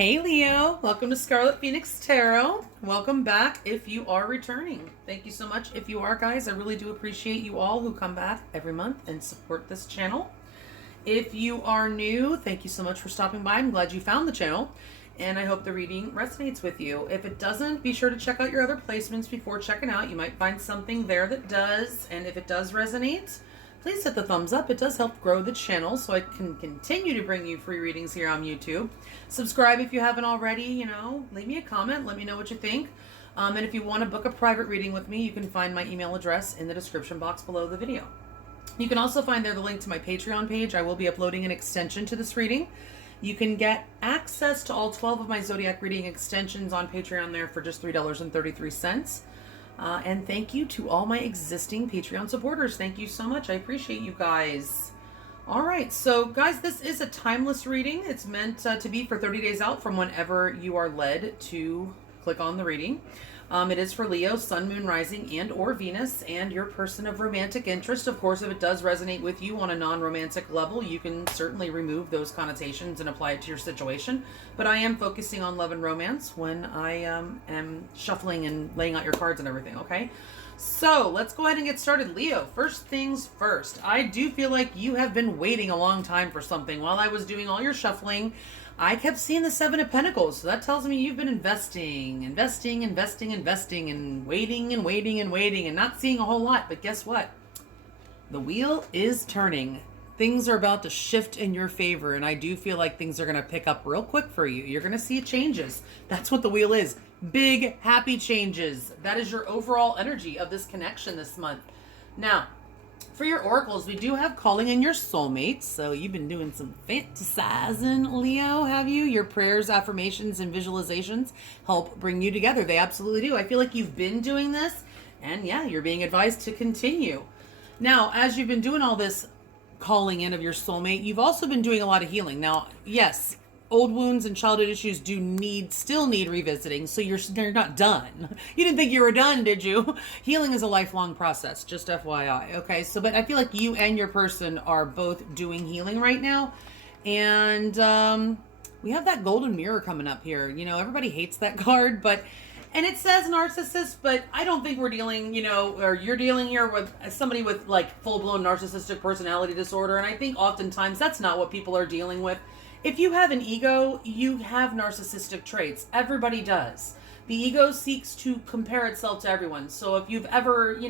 Hey Leo, welcome to Scarlet Phoenix Tarot. Welcome back if you are returning. Thank you so much if you are, guys. I really do appreciate you all who come back every month and support this channel. If you are new, thank you so much for stopping by. I'm glad you found the channel and I hope the reading resonates with you. If it doesn't, be sure to check out your other placements before checking out. You might find something there that does, and if it does resonate, please hit the thumbs up. It does help grow the channel so I can continue to bring you free readings here on YouTube. Subscribe if you haven't already, leave me a comment. Let me know what you think. And if you want to book a private reading with me, you can find my email address in the description box below the video. You can also find there the link to my Patreon page. I will be uploading an extension to this reading. You can get access to all 12 of my zodiac reading extensions on Patreon there for just $3.33. And thank you to all my existing Patreon supporters. Thank you so much. I appreciate you guys. All right. So, guys, this is a timeless reading. It's meant to be for 30 days out from whenever you are led to click on the reading. It is for Leo, Sun, Moon, Rising, and or Venus, and your person of romantic interest. Of course, if it does resonate with you on a non-romantic level, you can certainly remove those connotations and apply it to your situation. But I am focusing on love and romance when I am shuffling and laying out your cards and everything, okay? So let's go ahead and get started. Leo, first things first. I do feel like you have been waiting a long time for something. While I was doing all your shuffling, I kept seeing the Seven of Pentacles. So that tells me you've been investing, and waiting and not seeing a whole lot. But guess what? The wheel is turning. Things are about to shift in your favor. And I do feel like things are going to pick up real quick for you. You're going to see changes. That's what the wheel is. Big, happy changes. That is your overall energy of this connection this month. Now, for your oracles, we do have calling in your soulmates. So you've been doing some fantasizing, Leo, have you? Your prayers, affirmations, and visualizations help bring you together. They absolutely do. I feel like you've been doing this, and yeah, you're being advised to continue. Now, as you've been doing all this calling in of your soulmate, you've also been doing a lot of healing. Now, yes, old wounds and childhood issues still need revisiting, so you're not done. You didn't think you were done, did you? Healing is a lifelong process, just FYI, okay? So, but I feel like you and your person are both doing healing right now, and we have that golden mirror coming up here. Everybody hates that card, and it says narcissist, but I don't think we're dealing, or you're dealing here with somebody with like full-blown narcissistic personality disorder, and I think oftentimes that's not what people are dealing with. If you have an ego, you have narcissistic traits. Everybody does. The ego seeks to compare itself to everyone. So if you've ever,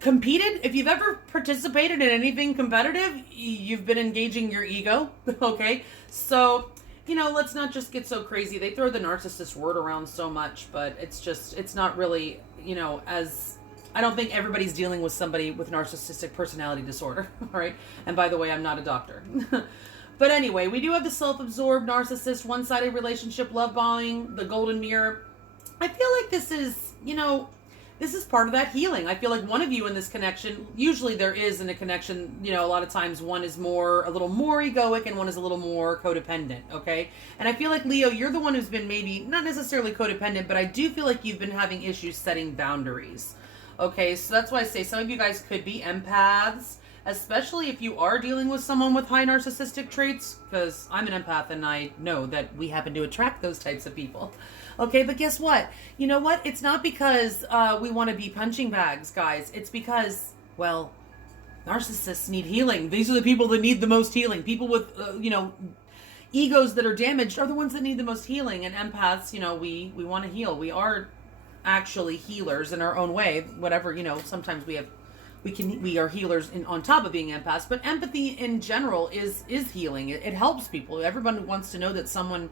competed, if you've ever participated in anything competitive, you've been engaging your ego, okay? So, let's not just get so crazy. They throw the narcissist word around so much, but it's not really, I don't think everybody's dealing with somebody with narcissistic personality disorder, all right? And by the way, I'm not a doctor. But anyway, we do have the self-absorbed, narcissist, one-sided relationship, love bombing, the golden mirror. I feel like this is, this is part of that healing. I feel like one of you in this connection, usually there is in a connection, a lot of times one is a little more egoic and one is a little more codependent, okay? And I feel like, Leo, you're the one who's been maybe, not necessarily codependent, but I do feel like you've been having issues setting boundaries, okay? So that's why I say some of you guys could be empaths, especially if you are dealing with someone with high narcissistic traits, because I'm an empath and I know that we happen to attract those types of people. Okay, but guess what? You know what? It's not because we want to be punching bags, guys. It's because, well, narcissists need healing. These are the people that need the most healing. People with, egos that are damaged are the ones that need the most healing. And empaths, we want to heal. We are actually healers in our own way. Whatever, sometimes we are healers on top of being empaths, but empathy in general is healing. It helps people. Everyone wants to know that someone,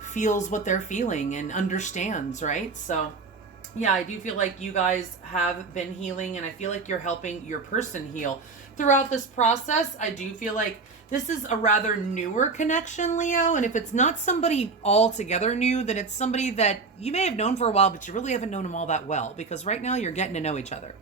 feels what they're feeling and understands, right? So yeah, I do feel like you guys have been healing, and I feel like you're helping your person heal throughout this process. I do feel like this is a rather newer connection, Leo, and if it's not somebody altogether new, then it's somebody that you may have known for a while, but you really haven't known them all that well, because right now you're getting to know each other.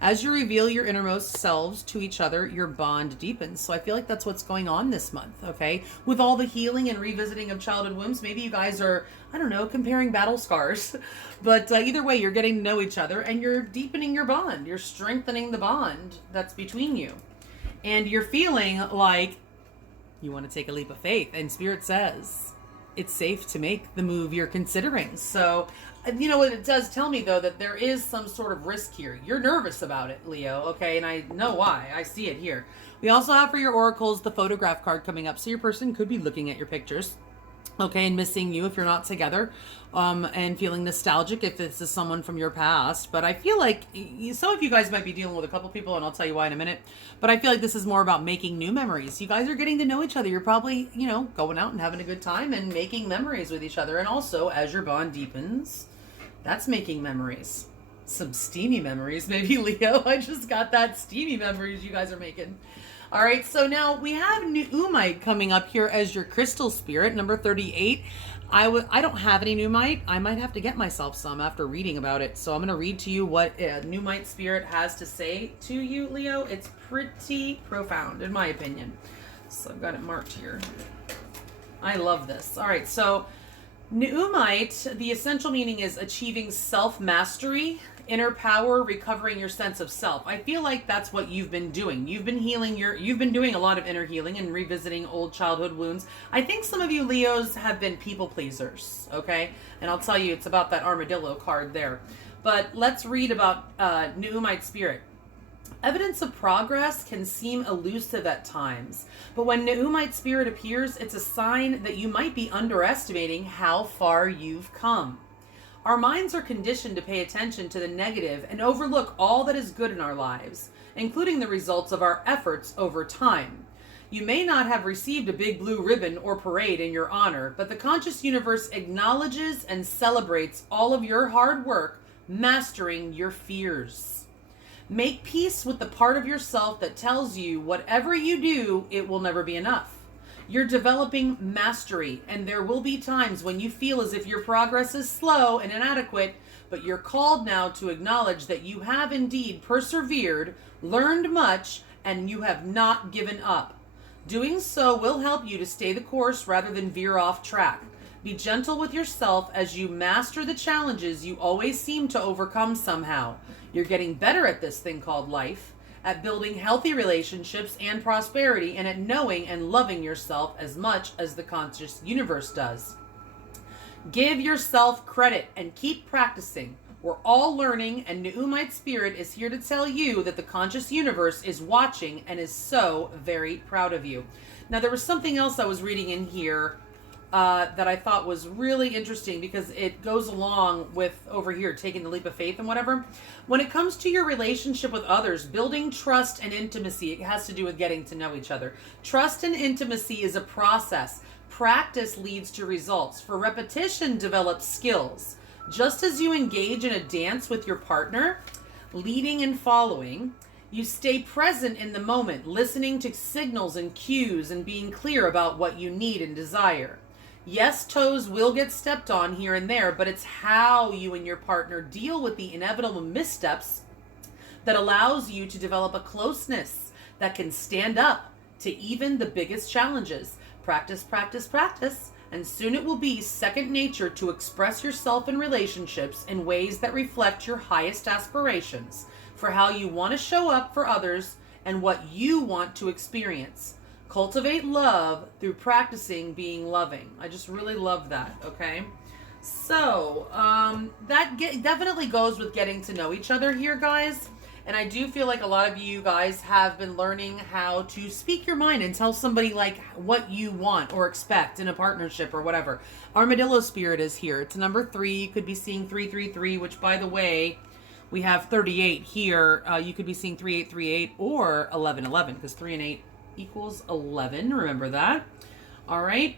As you reveal your innermost selves to each other, your bond deepens. So I feel like that's what's going on this month, okay? With all the healing and revisiting of childhood wounds, maybe you guys are, I don't know, comparing battle scars. But either way, you're getting to know each other and you're deepening your bond. You're strengthening the bond that's between you. And you're feeling like You want to take a leap of faith, and Spirit says it's safe to make the move you're considering. So, you know what it does tell me, though, that there is some sort of risk here. You're nervous about it, Leo, okay? And I know why. I see it here. We also have for your oracles the photograph card coming up. So your person could be looking at your pictures, okay, and missing you if you're not together, and feeling nostalgic if this is someone from your past. But I feel like some of you guys might be dealing with a couple people, and I'll tell you why in a minute. But I feel like this is more about making new memories. You guys are getting to know each other. You're probably, you know, going out and having a good time and making memories with each other. And also, as your bond deepens, that's making memories. Some steamy memories, maybe, Leo. I just got that steamy memories you guys are making. All right, so now we have Pneumite coming up here as your crystal spirit, number 38. I don't have any Pneumite. I might have to get myself some after reading about it. So I'm going to read to you what Pneumite spirit has to say to you, Leo. It's pretty profound, in my opinion. So I've got it marked here. I love this. All right, so Pneumite, the essential meaning is achieving self-mastery, inner power, recovering your sense of self. I feel like that's what you've been doing. You've been doing a lot of inner healing and revisiting old childhood wounds. I think some of you Leos have been people pleasers, okay? And I'll tell you, it's about that armadillo card there. But let's read about Pneumite spirit. Evidence of progress can seem elusive at times, but when Pneumite spirit appears, it's a sign that you might be underestimating how far you've come. Our minds are conditioned to pay attention to the negative and overlook all that is good in our lives, including the results of our efforts over time. You may not have received a big blue ribbon or parade in your honor, but the conscious universe acknowledges and celebrates all of your hard work mastering your fears. Make peace with the part of yourself that tells you whatever you do, it will never be enough. You're developing mastery, and there will be times when you feel as if your progress is slow and inadequate, but you're called now to acknowledge that you have indeed persevered, learned much, and you have not given up. Doing so will help you to stay the course rather than veer off track. Be gentle with yourself as you master the challenges you always seem to overcome somehow. You're getting better at this thing called life, at building healthy relationships and prosperity, and at knowing and loving yourself as much as the conscious universe does. Give yourself credit and keep practicing. We're all learning, and Pneumite Spirit is here to tell you that the conscious universe is watching and is so very proud of you. Now, there was something else I was reading in here that I thought was really interesting because it goes along with over here, taking the leap of faith and whatever. When it comes to your relationship with others, building trust and intimacy, it has to do with getting to know each other. Trust and intimacy is a process. Practice leads to results. For repetition develops skills. Just as you engage in a dance with your partner, leading and following, you stay present in the moment, listening to signals and cues and being clear about what you need and desire. Yes, toes will get stepped on here and there, but it's how you and your partner deal with the inevitable missteps that allows you to develop a closeness that can stand up to even the biggest challenges. Practice, practice, practice, and soon it will be second nature to express yourself in relationships in ways that reflect your highest aspirations for how you want to show up for others and what you want to experience. Cultivate love through practicing being loving. I just really love that, okay? So, definitely goes with getting to know each other here, guys. And I do feel like a lot of you guys have been learning how to speak your mind and tell somebody like what you want or expect in a partnership or whatever. Armadillo Spirit is here. It's number 3. You could be seeing 333, which, by the way, we have 38 here. You could be seeing 3838 or 1111 because 3 and 8 equals 11. Remember that. All right.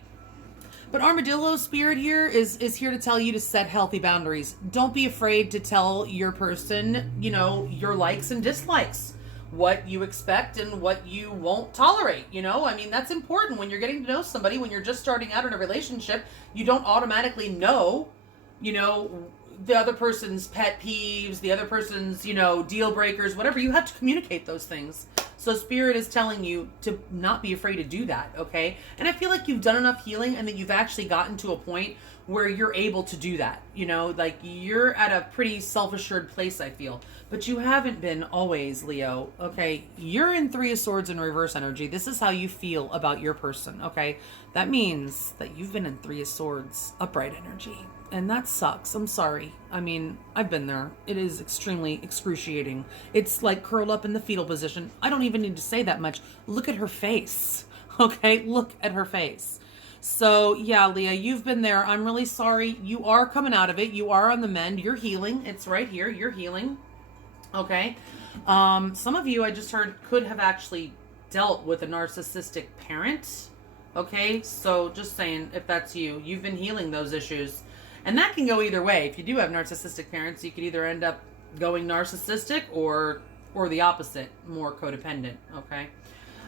But Armadillo Spirit here is here to tell you to set healthy boundaries. Don't be afraid to tell your person, you know, your likes and dislikes, what you expect and what you won't tolerate, you know? I mean, that's important when you're getting to know somebody. When you're just starting out in a relationship, you don't automatically know, you know, the other person's pet peeves, the other person's, you know, deal breakers, whatever. You have to communicate those things. So Spirit is telling you to not be afraid to do that, okay? And I feel like you've done enough healing and that you've actually gotten to a point where you're able to do that, you know? Like, you're at a pretty self-assured place, I feel. but you haven't been always, Leo. Okay, you're in Three of Swords in reverse energy. This is how you feel about your person. Okay, that means that you've been in Three of Swords upright energy, and that sucks. I'm sorry. I mean, I've been there. It is extremely excruciating. It's like curled up in the fetal position. I don't even need to say that much. Look at her face. Okay, look at her face. So yeah, Leah, you've been there. I'm really sorry. You are coming out of it. You are on the mend. You're healing. It's right here. You're healing. Okay. Some of you, I just heard, could have actually dealt with a narcissistic parent. Okay. So just saying, if that's you, you've been healing those issues. And that can go either way. If you do have narcissistic parents, you could either end up going narcissistic or the opposite, more codependent. Okay.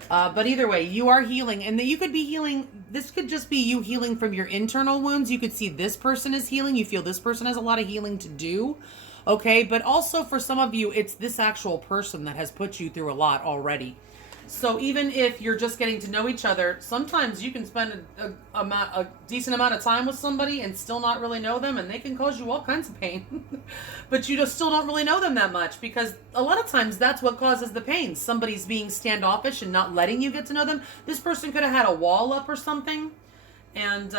But either way, you are healing, and that you could be healing. This could just be you healing from your internal wounds. You could see this person is healing. You feel this person has a lot of healing to do. Okay. But also for some of you, it's this actual person that has put you through a lot already. So even if you're just getting to know each other, sometimes you can spend a decent amount of time with somebody and still not really know them, and they can cause you all kinds of pain. But you just still don't really know them that much, because a lot of times that's what causes the pain. Somebody's being standoffish and not letting you get to know them. This person could have had a wall up or something. And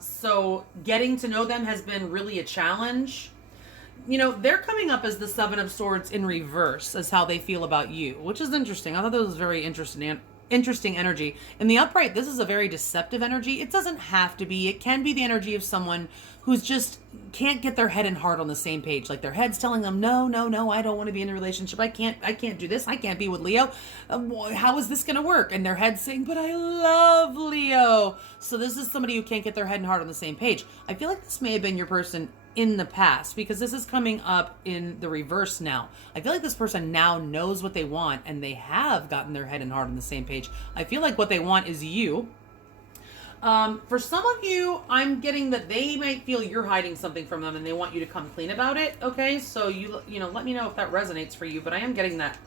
so getting to know them has been really a challenge. You know, they're coming up as the Seven of Swords in reverse as how they feel about you, which is interesting. I thought that was very interesting energy. In the upright, this is a very deceptive energy. It doesn't have to be. It can be the energy of someone who's just can't get their head and heart on the same page. Like their head's telling them, no, I don't want to be in a relationship. I can't do this. I can't be with Leo. How is this going to work? And their head's saying, but I love Leo. So this is somebody who can't get their head and heart on the same page. I feel like this may have been your person in the past, because this is coming up in the reverse now. I feel like this person now knows what they want, and they have gotten their head and heart on the same page. I feel like what they want is you. For some of you, I'm getting that they might feel you're hiding something from them and they want you to come clean about it. Okay, so you know, let me know if that resonates for you, but I am getting that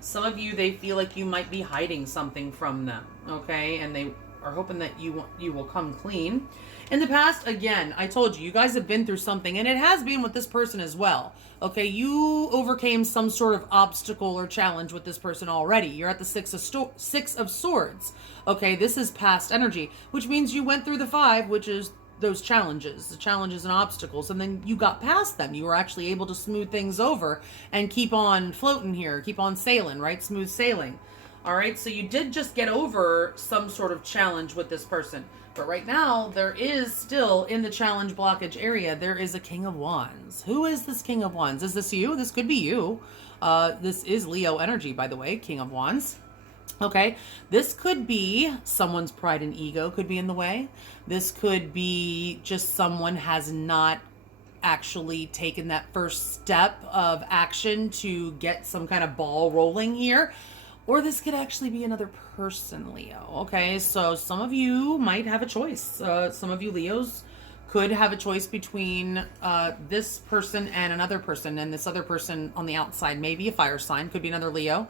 some of you, they feel like you might be hiding something from them. Okay, and they are hoping that you will come clean. In the past, again, I told you, you guys have been through something, and it has been with this person as well. Okay, you overcame some sort of obstacle or challenge with this person already. You're at the Six of Swords. Okay, this is past energy, which means you went through the Five, which is those challenges, the challenges and obstacles, and then you got past them. You were actually able to smooth things over and keep on floating here, keep on sailing, right? Smooth sailing. All right, so you did just get over some sort of challenge with this person. But right now, there is still, in the challenge blockage area, there is a King of Wands. Who is this King of Wands? Is this you? This could be you. This is Leo energy, by the way, King of Wands. Okay, this could be someone's pride and ego could be in the way. This could be just someone has not actually taken that first step of action to get some kind of ball rolling here. Or this could actually be another person, Leo. Okay, so some of you might have a choice. Some of you Leos could have a choice between this person and another person. And this other person on the outside may be a fire sign. Could be another Leo.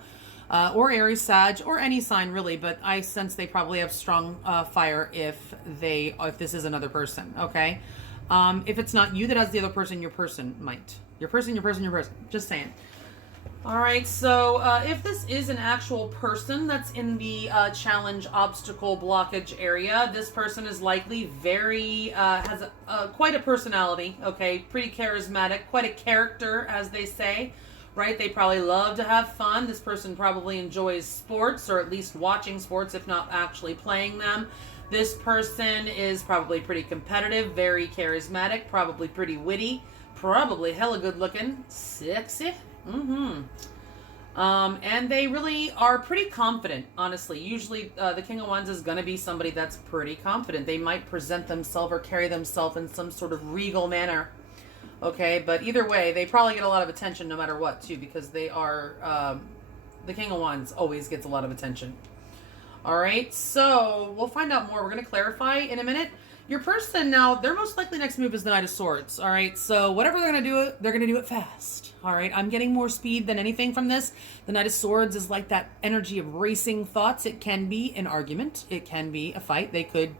Or Aries, Sag, or any sign really. But I sense they probably have strong fire if this is another person. Okay. If it's not you that has the other person, your person might. Your person. Just saying. All right, so if this is an actual person that's in the challenge obstacle blockage area, this person is likely has quite a personality, okay, pretty charismatic, quite a character, as they say, right? They probably love to have fun. This person probably enjoys sports, or at least watching sports, if not actually playing them. This person is probably pretty competitive, very charismatic, probably pretty witty, probably hella good looking, sexy. And they really are pretty confident, honestly. Usually the King of Wands is going to be somebody that's pretty confident. They might present themselves or carry themselves in some sort of regal manner. Okay, but either way, they probably get a lot of attention no matter what, too, because they are, the King of Wands always gets a lot of attention. All right, so we'll find out more. We're going to clarify in a minute. Your person now, their most likely next move is the Knight of Swords. All right, so whatever they're going to do, they're going to do it fast. All right, I'm getting more speed than anything from this. The Knight of Swords is like that energy of racing thoughts. It can be an argument. It can be a fight. They could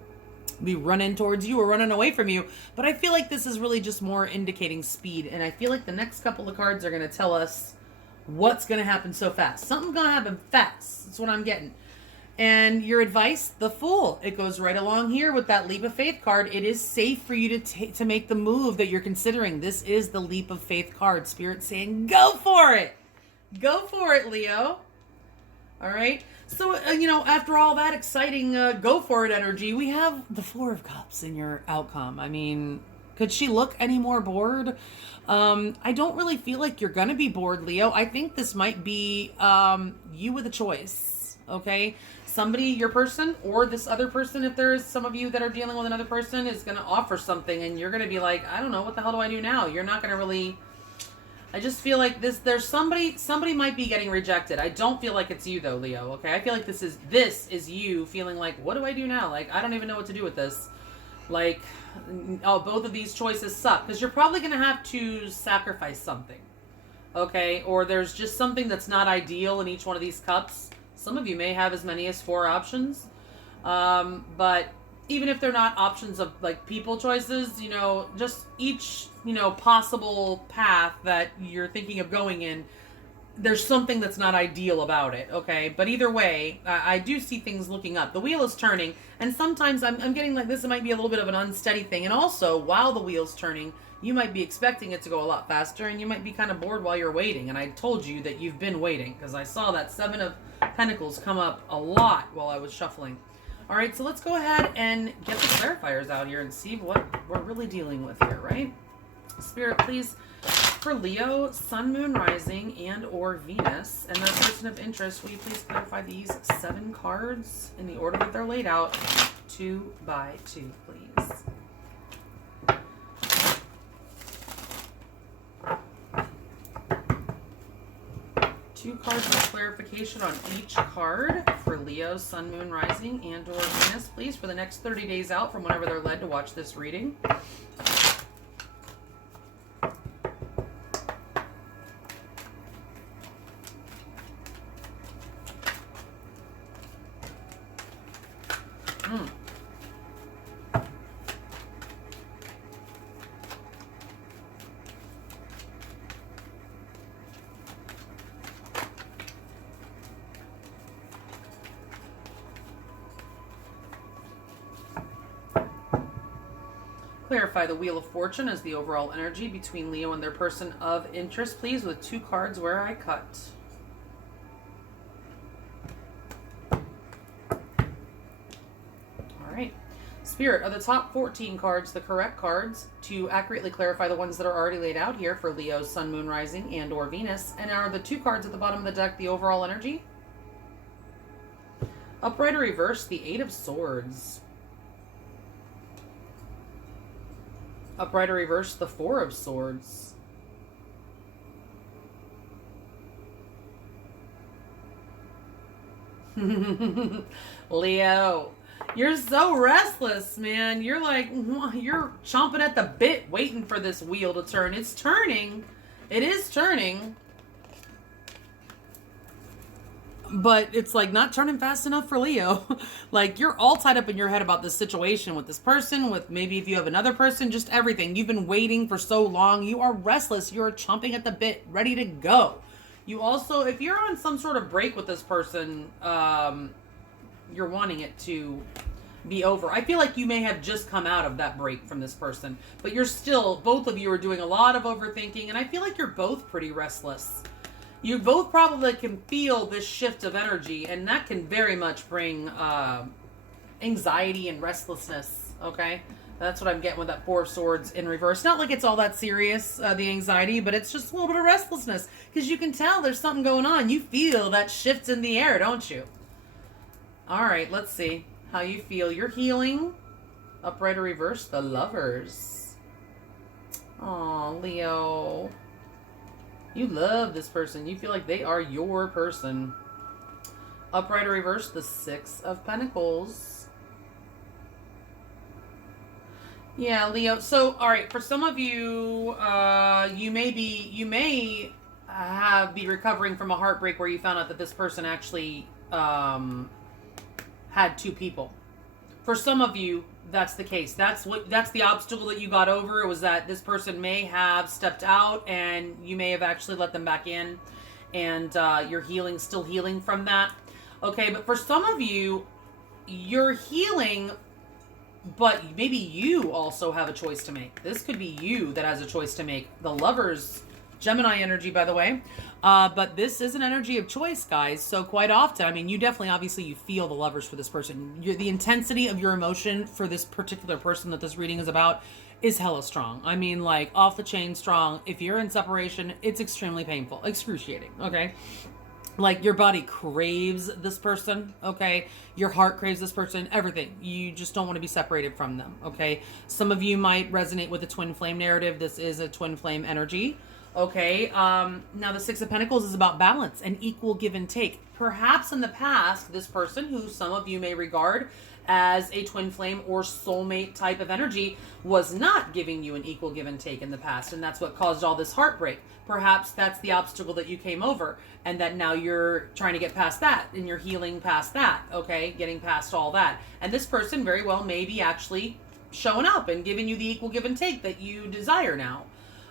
be running towards you or running away from you. But I feel like this is really just more indicating speed. And I feel like the next couple of cards are going to tell us what's going to happen so fast? Something's going to happen fast. That's what I'm getting. And your advice, the Fool. It goes right along here with that leap of faith card. It is safe for you to make the move that you're considering. This is the leap of faith card. Spirit saying, go for it. Go for it, Leo. All right. So, after all that exciting go for it energy, we have the Four of Cups in your outcome. I mean, could she look any more bored? I don't really feel like you're going to be bored, Leo. I think this might be you with a choice. Okay. Somebody, your person, or this other person, if there is some of you that are dealing with another person, is going to offer something, and you're going to be like, I don't know, what the hell do I do now? You're not going to really... I just feel like there's somebody might be getting rejected. I don't feel like it's you, though, Leo, okay? I feel like this is you feeling like, what do I do now? Like, I don't even know what to do with this. Like, oh, both of these choices suck, because you're probably going to have to sacrifice something, okay? Or there's just something that's not ideal in each one of these cups. Some of you may have as many as 4 options. But even if they're not options of like people choices, just each, possible path that you're thinking of going in, there's something that's not ideal about it. Okay. But either way, I do see things looking up. The wheel is turning, and sometimes I'm getting like this. It might be a little bit of an unsteady thing. And also, while the wheel's turning, you might be expecting it to go a lot faster, and you might be kind of bored while you're waiting. And I told you that you've been waiting, because I saw that 7 of Pentacles come up a lot while I was shuffling. All right, so let's go ahead and get the clarifiers out here and see what we're really dealing with here, right? Spirit, please, for Leo, Sun, Moon, Rising, and or Venus, and their person of interest, will you please clarify these 7 cards in the order that they're laid out, 2 by 2, please. 2 cards of clarification on each card for Leo, Sun, Moon, Rising, and or Venus, please, for the next 30 days out from whenever they're led to watch this reading. Clarify the Wheel of Fortune as the overall energy between Leo and their person of interest, please, with 2 cards where I cut. All right. Spirit, are the top 14 cards the correct cards to accurately clarify the ones that are already laid out here for Leo, Sun, Moon, Rising, and or Venus? And are the 2 cards at the bottom of the deck the overall energy? Upright or reverse, the 8 of Swords. Upright or reverse, the 4 of Swords. Leo, you're so restless, man. You're like, you're chomping at the bit waiting for this wheel to turn. It's turning. It is turning. But it's like not turning fast enough for Leo. Like you're all tied up in your head about this situation with this person, with maybe if you have another person, just everything. You've been waiting for so long. You are restless. You're chomping at the bit, ready to go. You also, if you're on some sort of break with this person, you're wanting it to be over. I feel like you may have just come out of that break from this person, but you're still, both of you are doing a lot of overthinking, and I feel like you're both pretty restless. You both probably can feel this shift of energy, and that can very much bring anxiety and restlessness, okay? That's what I'm getting with that 4 of Swords in reverse. Not like it's all that serious, the anxiety, but it's just a little bit of restlessness, because you can tell there's something going on. You feel that shift in the air, don't you? All right, let's see how you feel. You're healing. Upright or reverse, the Lovers. Aw, Leo. You love this person. You feel like they are your person. Upright or reverse, the 6 of Pentacles. Yeah, Leo. So, all right, for some of you, you may be recovering from a heartbreak where you found out that this person actually had 2 people. For some of you, that's the case. That's the obstacle that you got over. It was that this person may have stepped out and you may have actually let them back in. and you're still healing from that. Okay, but for some of you, you're healing, but maybe you also have a choice to make. This could be you that has a choice to make. The Lovers, Gemini energy, by the way. But this is an energy of choice, guys. So quite often, I mean, you definitely, obviously, you feel the Lovers for this person. The intensity of your emotion for this particular person that this reading is about is hella strong. I mean, like, off the chain strong. If you're in separation, it's extremely painful, excruciating, okay? Like, your body craves this person, okay? Your heart craves this person, everything. You just don't want to be separated from them, okay? Some of you might resonate with the twin flame narrative. This is a twin flame energy. Okay, now the Six of Pentacles is about balance and equal give and take. Perhaps in the past, this person, who some of you may regard as a twin flame or soulmate type of energy, was not giving you an equal give and take in the past, and that's what caused all this heartbreak. Perhaps that's the obstacle that you came over, and that now you're trying to get past that, and you're healing past that, okay? Getting past all that. And this person very well may be actually showing up and giving you the equal give and take that you desire now.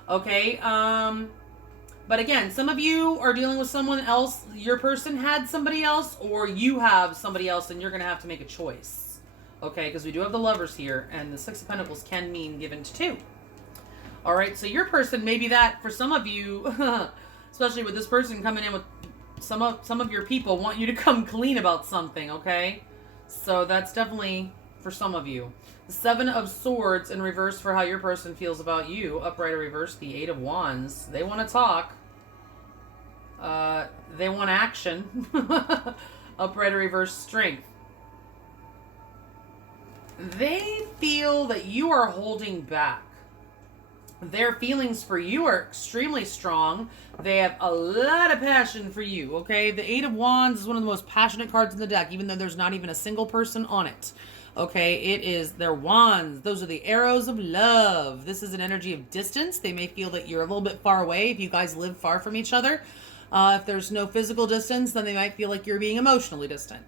Okay, but again, some of you are dealing with someone else. Your person had somebody else, or you have somebody else, and you're going to have to make a choice. Okay, because we do have the Lovers here, and the Six of Pentacles can mean given to two. All right, so your person, maybe that, for some of you, especially with this person coming in with some of your people want you to come clean about something, okay? So that's definitely for some of you. The Seven of Swords in reverse for how your person feels about you. Upright or reverse, the Eight of Wands. They want to talk. They want action. Upright or reverse, Strength. They feel that you are holding back. Their feelings for you are extremely strong. They have a lot of passion for you, okay? The Eight of Wands is one of the most passionate cards in the deck, even though there's not even a single person on it. Okay, it is their wands. Those are the arrows of love. This is an energy of distance. They may feel that you're a little bit far away if you guys live far from each other. If there's no physical distance, then they might feel like you're being emotionally distant.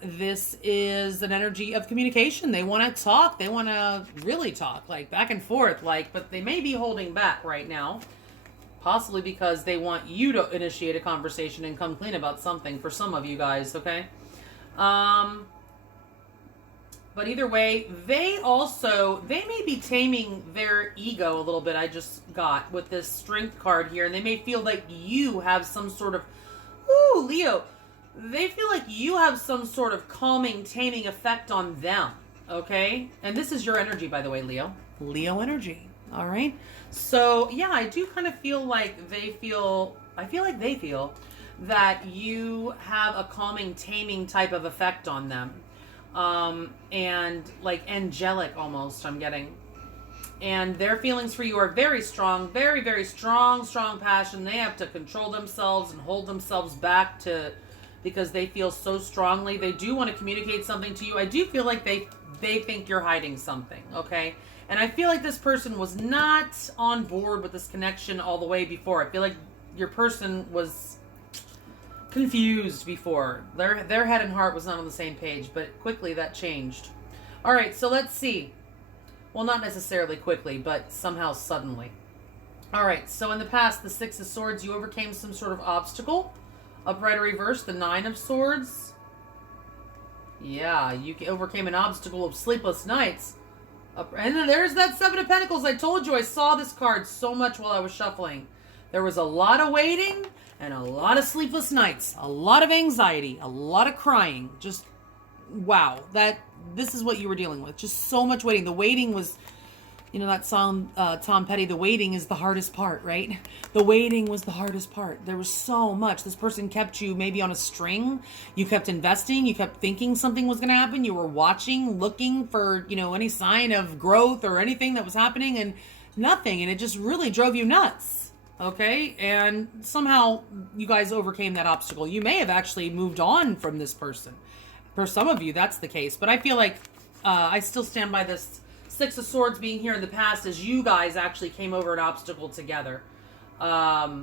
This is an energy of communication. They want to talk. They want to really talk, like back and forth, like, but they may be holding back right now. Possibly because they want you to initiate a conversation and come clean about something for some of you guys, okay? But either way, they may be taming their ego a little bit, I just got, with this Strength card here. And they may feel like you have some sort of, Leo. They feel like you have some sort of calming, taming effect on them, okay? And this is your energy, by the way, Leo. Leo energy, all right? So, yeah, I do kind of feel like I feel like they feel that you have a calming, taming type of effect on them. And like angelic almost, I'm getting. And their feelings for you are very strong, very, very strong passion. They have to control themselves and hold themselves back because they feel so strongly. They do want to communicate something to you. I do feel like they think you're hiding something, okay? And I feel like this person was not on board with this connection all the way before. I feel like your person was confused before. Their head and heart was not on the same page, but quickly that changed. All right, so let's see. Well, not necessarily quickly, but somehow suddenly. All right, so in the past, the Six of Swords, you overcame some sort of obstacle. Upright or reverse, the Nine of Swords. Yeah, you overcame an obstacle of sleepless nights. And then there's that Seven of Pentacles. I told you I saw this card so much while I was shuffling. There was a lot of waiting and a lot of sleepless nights, a lot of anxiety, a lot of crying. Just, wow, this is what you were dealing with. Just so much waiting. The waiting was, you know that song, Tom Petty, the waiting is the hardest part, right? The waiting was the hardest part. There was so much. This person kept you maybe on a string. You kept investing. You kept thinking something was going to happen. You were watching, looking for, any sign of growth or anything that was happening, and nothing. And it just really drove you nuts. Okay, and somehow you guys overcame that obstacle. You may have actually moved on from this person. For some of you, that's the case. But I feel like I still stand by this Six of Swords being here in the past as you guys actually came over an obstacle together. That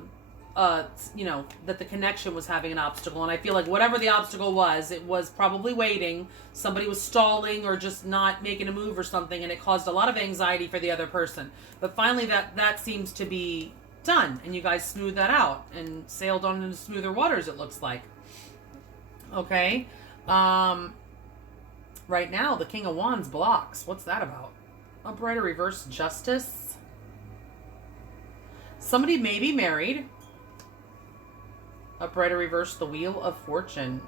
the connection was having an obstacle. And I feel like whatever the obstacle was, it was probably waiting. Somebody was stalling or just not making a move or something, and it caused a lot of anxiety for the other person. But finally that seems to be done. And you guys smoothed that out and sailed on into smoother waters, it looks like. Okay. Right now, the King of Wands blocks. What's that about? Upright or reverse justice. Somebody may be married. Upright or reverse the Wheel of Fortune.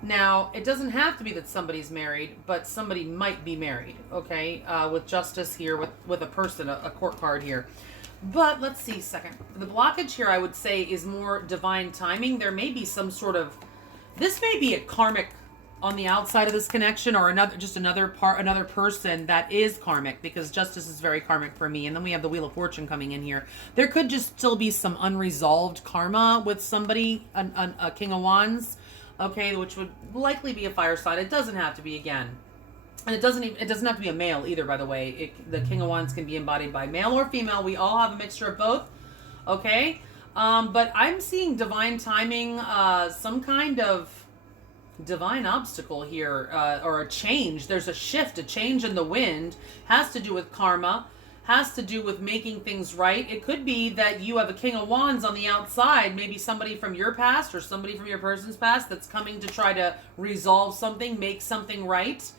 Now, it doesn't have to be that somebody's married, but somebody might be married, okay? With justice here, with a person, a court card here. But let's see a second. The blockage here, I would say, is more divine timing. There may be some sort of... This may be a karmic on the outside of this connection, or another person that is karmic, because justice is very karmic for me. And then we have the Wheel of Fortune coming in here. There could just still be some unresolved karma with somebody, a King of Wands, okay, which would likely be a fire sign. It doesn't have to be, again. And it doesn't have to be a male either, by the way. The King of Wands can be embodied by male or female. We all have a mixture of both, okay? But I'm seeing divine timing, some kind of divine obstacle here, or a change. There's a shift, a change in the wind. Has to do with karma. Has to do with making things right. It could be that you have a King of Wands on the outside, maybe somebody from your past or somebody from your person's past that's coming to try to resolve something, make something right.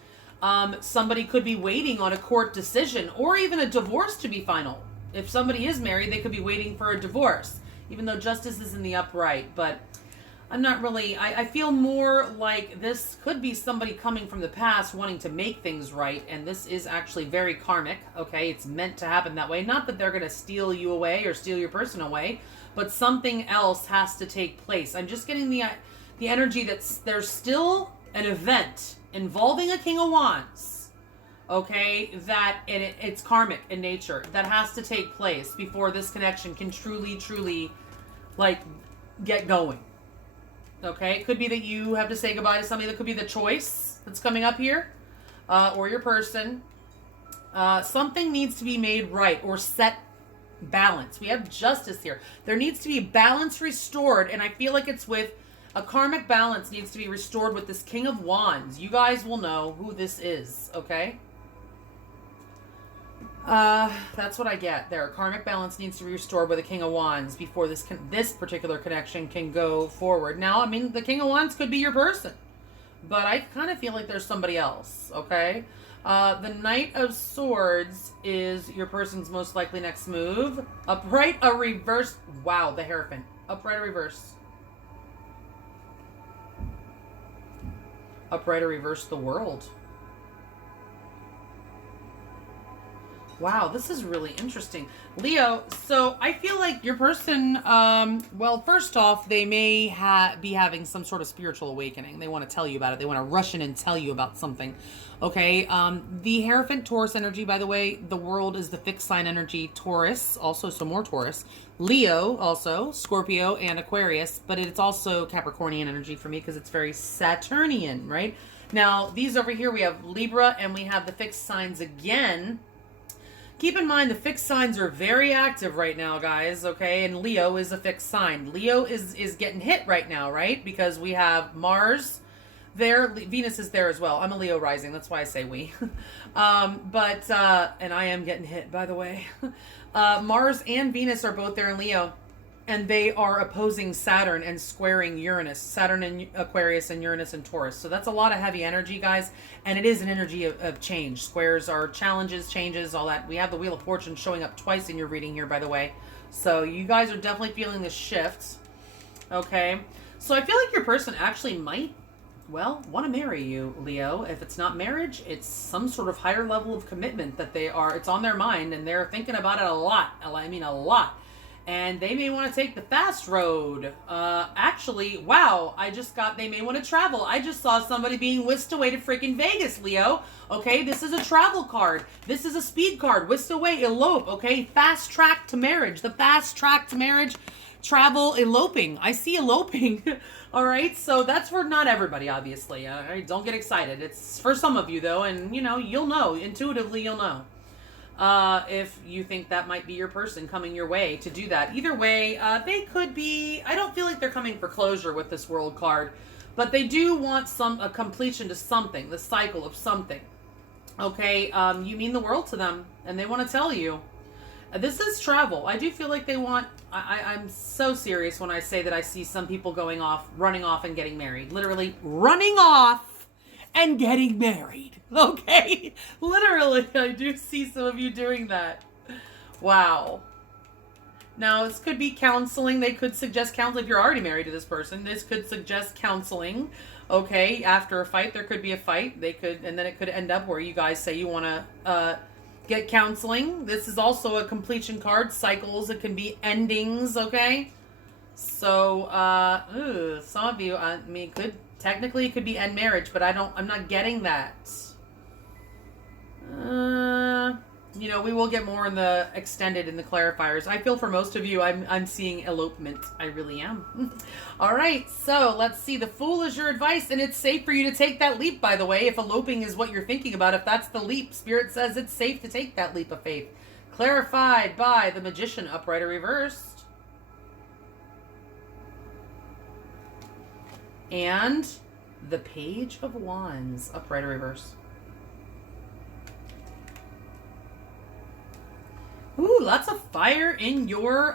Somebody could be waiting on a court decision or even a divorce to be final. If somebody is married, they could be waiting for a divorce, even though justice is in the upright. But I'm not really, I feel more like this could be somebody coming from the past wanting to make things right, and this is actually very karmic, okay? It's meant to happen that way. Not that they're going to steal you away or steal your person away, but something else has to take place. I'm just getting the energy that there's still an event involving a King of Wands, okay, that it's karmic in nature, that has to take place before this connection can truly, like, get going. Okay, it could be that you have to say goodbye to somebody. That could be the choice that's coming up here, or your person. Something needs to be made right or set balance. We have justice here. There needs to be balance restored, and I feel like it's with a karmic balance needs to be restored with this King of Wands. You guys will know who this is, okay? That's what I get there. Karmic balance needs to be restored with a King of Wands before this particular connection can go forward. Now, I mean, the King of Wands could be your person, but I kind of feel like there's somebody else, okay? The Knight of Swords is your person's most likely next move. Upright, a reverse. Wow, the Hierophant. Upright or reverse. Upright or reverse the World. Wow, this is really interesting. Leo, so I feel like your person, well, first off, they may be having some sort of spiritual awakening. They want to tell you about it. They want to rush in and tell you about something. Okay, the Hierophant Taurus energy, by the way, the World is the fixed sign energy. Taurus, also some more Taurus. Leo, also, Scorpio and Aquarius, but it's also Capricornian energy for me because it's very Saturnian, right? Now, these over here, we have Libra and we have the fixed signs again. Keep in mind, the fixed signs are very active right now, guys, okay? And Leo is a fixed sign. Leo is getting hit right now, right? Because we have Mars there. Venus is there as well. I'm a Leo rising. That's why I say we. And I am getting hit, by the way. Mars and Venus are both there in Leo. And they are opposing Saturn and squaring Uranus. Saturn and Aquarius and Uranus and Taurus. So that's a lot of heavy energy, guys. And it is an energy of change. Squares are challenges, changes, all that. We have the Wheel of Fortune showing up twice in your reading here, by the way. So you guys are definitely feeling the shift. Okay. So I feel like your person actually might, well, want to marry you, Leo. If it's not marriage, it's some sort of higher level of commitment that it's on their mind. And they're thinking about it a lot. I mean, a lot. And they may want to take the fast road. Actually, wow, they may want to travel. I just saw somebody being whisked away to freaking Vegas, Leo. Okay, this is a travel card. This is a speed card. Whisked away, elope, okay? Fast track to marriage. The fast track to marriage, travel, eloping. I see eloping. All right, so that's for not everybody, obviously. All right, don't get excited. It's for some of you, though, and, you'll know. Intuitively, you'll know. If you think that might be your person coming your way to do that. Either way, they could be, I don't feel like they're coming for closure with this World card, but they do want a completion to something, the cycle of something. Okay, you mean the world to them, and they want to tell you. This is travel. I do feel like they want... I'm so serious when I say that I see some people going off, running off and getting married. Literally running off and getting married. Okay? Literally, I do see some of you doing that. Wow. Now, this could be counseling. They could suggest counseling if you're already married to this person. This could suggest counseling. Okay, after a fight, there could be a fight. They could, and then it could end up where you guys say you want to get counseling. This is also a completion card. Cycles. It can be endings. Okay, so some of you, I mean, technically it could be end marriage, but I'm not getting that. You know, we will get more in the extended in the clarifiers. I feel for most of you, I'm seeing elopement. I really am. All right, so let's see. The Fool is your advice, and it's safe for you to take that leap, by the way, if eloping is what you're thinking about. If that's the leap, Spirit says it's safe to take that leap of faith. Clarified by the Magician, upright or reversed. And the Page of Wands, upright or reversed. Ooh, lots of fire in your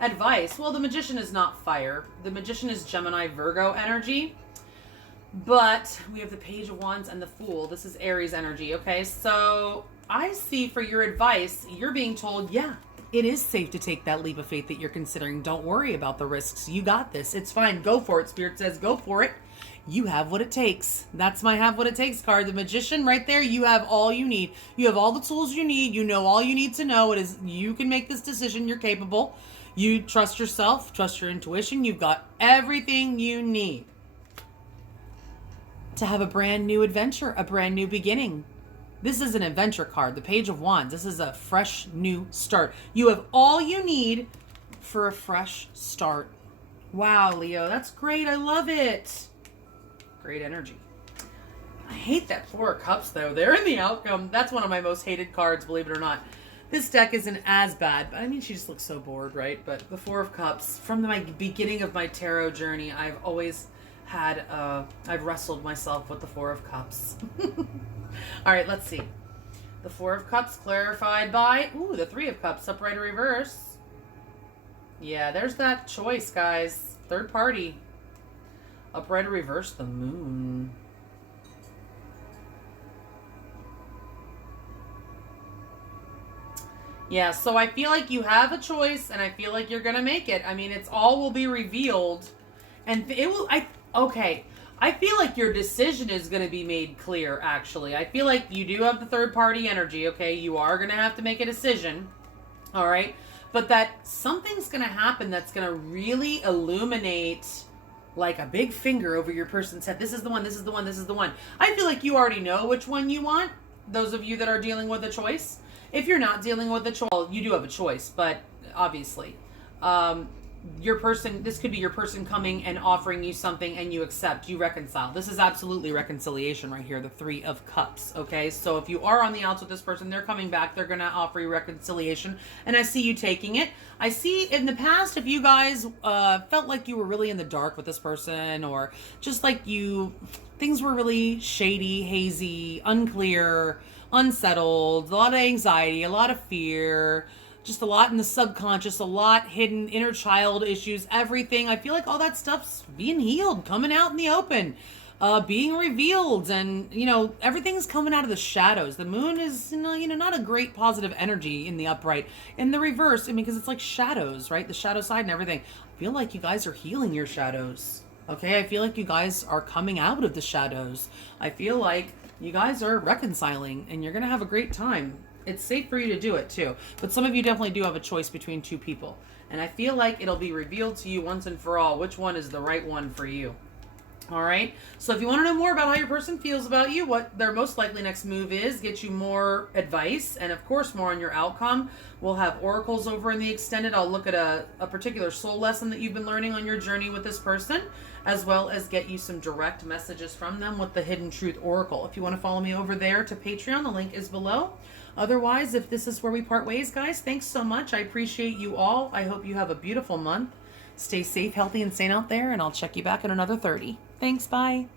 advice. Well, the Magician is not fire. The Magician is Gemini, Virgo energy. But we have the Page of Wands and the Fool. This is Aries energy, okay? So I see for your advice, you're being told, yeah, it is safe to take that leap of faith that you're considering. Don't worry about the risks. You got this. It's fine. Go for it. Spirit says go for it. You have what it takes. That's my have what it takes card. The Magician right there, you have all you need. You have all the tools you need. You know all you need to know. It is you can make this decision. You're capable. You trust yourself, trust your intuition. You've got everything you need to have a brand new adventure, a brand new beginning. This is an adventure card, the Page of Wands. This is a fresh new start. You have all you need for a fresh start. Wow, Leo, that's great. I love it. Great energy. I hate that Four of Cups, though. They're in the outcome. That's one of my most hated cards, believe it or not. This deck isn't as bad, but I mean, she just looks so bored, right? But the Four of Cups, from my beginning of my tarot journey, I've always had, I've wrestled myself with the Four of Cups. All right, let's see. The Four of Cups clarified by, ooh, the Three of Cups, upright or reverse. Yeah, there's that choice, guys. Third party. Upright or reverse, the Moon. Yeah, so I feel like you have a choice, and I feel like you're gonna make it. I mean, it's all will be revealed, and it will. Okay. I feel like your decision is going to be made clear. Actually, I feel like you do have the third party energy. Okay, you are going to have to make a decision. All right, but that something's going to happen that's going to really illuminate, like a big finger over your person's head. This is the one. This is the one. This is the one. I feel like you already know which one you want. Those of you that are dealing with a choice. If you're not dealing with a choice, well, you do have a choice, but obviously, your person, this could be your person coming and offering you something and you accept, you reconcile. This is absolutely reconciliation right here, the Three of Cups, okay? So if you are on the outs with this person, they're coming back, they're going to offer you reconciliation, and I see you taking it. I see in the past, if you guys felt like you were really in the dark with this person, or just like things were really shady, hazy, unclear, unsettled, a lot of anxiety, a lot of fear, just a lot in the subconscious, a lot hidden, inner child issues, everything. I feel like all that stuff's being healed, coming out in the open, being revealed, and, everything's coming out of the shadows. The Moon is, not a great positive energy in the upright. In the reverse, because it's like shadows, right? The shadow side and everything. I feel like you guys are healing your shadows, okay? I feel like you guys are coming out of the shadows. I feel like you guys are reconciling, and you're going to have a great time. It's safe for you to do it too. But some of you definitely do have a choice between two people. And I feel like it'll be revealed to you once and for all which one is the right one for you. All right? So if you want to know more about how your person feels about you, what their most likely next move is, get you more advice, and of course more on your outcome. We'll have oracles over in the extended. I'll look at a particular soul lesson that you've been learning on your journey with this person, as well as get you some direct messages from them with the Hidden Truth Oracle. If you want to follow me over there to Patreon, the link is below. Otherwise, if this is where we part ways, guys, thanks so much. I appreciate you all. I hope you have a beautiful month. Stay safe, healthy, and sane out there, and I'll check you back in another 30. Thanks, bye.